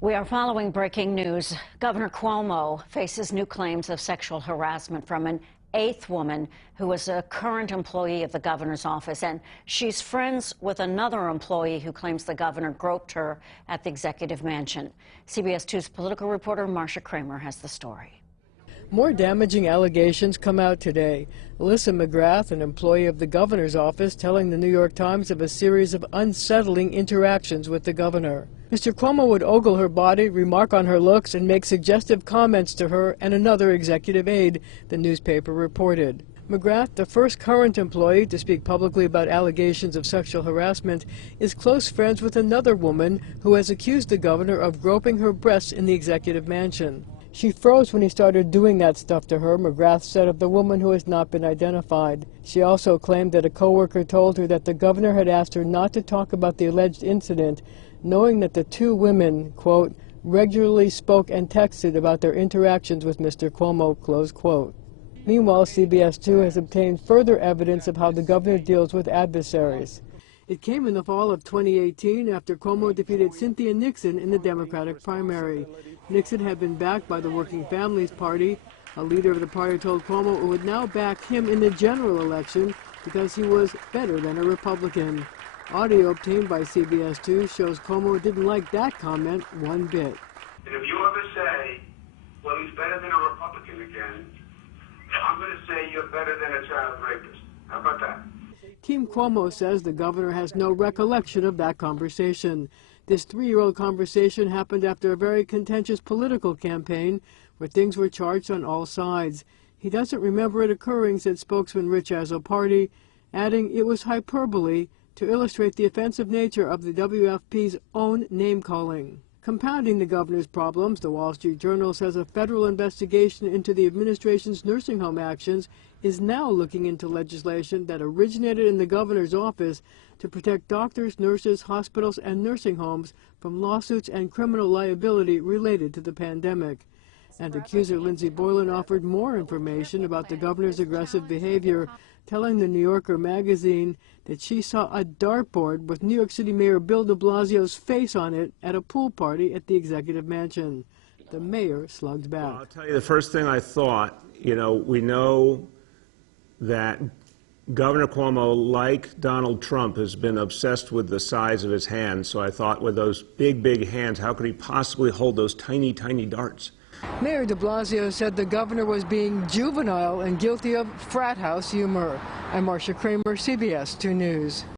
We are following breaking news. Governor Cuomo faces new claims of sexual harassment from an eighth woman who was a current employee of the governor's office, and she's friends with another employee who claims the governor groped her at the executive mansion. CBS 2's political reporter Marcia Kramer has the story. More damaging allegations come out today. Alyssa McGrath, an employee of the governor's office, telling the New York Times of a series of unsettling interactions with the governor. Mr. Cuomo would ogle her body, remark on her looks, and make suggestive comments to her and another executive aide, the newspaper reported. McGrath, the first current employee to speak publicly about allegations of sexual harassment, is close friends with another woman who has accused the governor of groping her breasts in the executive mansion. She froze when he started doing that stuff to her, McGrath said of the woman who has not been identified. She also claimed that a coworker told her that the governor had asked her not to talk about the alleged incident, knowing that the two women, quote, regularly spoke and texted about their interactions with Mr. Cuomo, close quote. Meanwhile, CBS 2 has obtained further evidence of how the governor deals with adversaries. It came in the fall of 2018 after Cuomo defeated Cynthia Nixon in the Democratic primary. Nixon had been backed by the Working Families Party. A leader of the party told Cuomo it would now back him in the general election because he was better than a Republican. Audio obtained by CBS 2 shows Cuomo didn't like that comment one bit. And if you ever say, well, he's better than a Republican again, I'm going to say you're better than a child rapist. How about that? Team Cuomo says the governor has no recollection of that conversation. This three-year-old conversation happened after a very contentious political campaign where things were charged on all sides. He doesn't remember it occurring, said spokesman Rich Azzopardi, adding it was hyperbole to illustrate the offensive nature of the WFP's own name-calling. Compounding the governor's problems, the Wall Street Journal says a federal investigation into the administration's nursing home actions is now looking into legislation that originated in the governor's office to protect doctors, nurses, hospitals, and nursing homes from lawsuits and criminal liability related to the pandemic. And accuser Lindsey Boylan offered more information about the governor's aggressive behavior, telling the New Yorker magazine that she saw a dartboard with New York City Mayor Bill de Blasio's face on it at a pool party at the executive mansion. The mayor slugged back. Well, I'll tell you, the first thing I thought, we know that Governor Cuomo, like Donald Trump, has been obsessed with the size of his hands. So I thought, with those big, big hands, how could he possibly hold those tiny, tiny darts? Mayor de Blasio said the governor was being juvenile and guilty of frat house humor. I'm Marcia Kramer, CBS 2 News.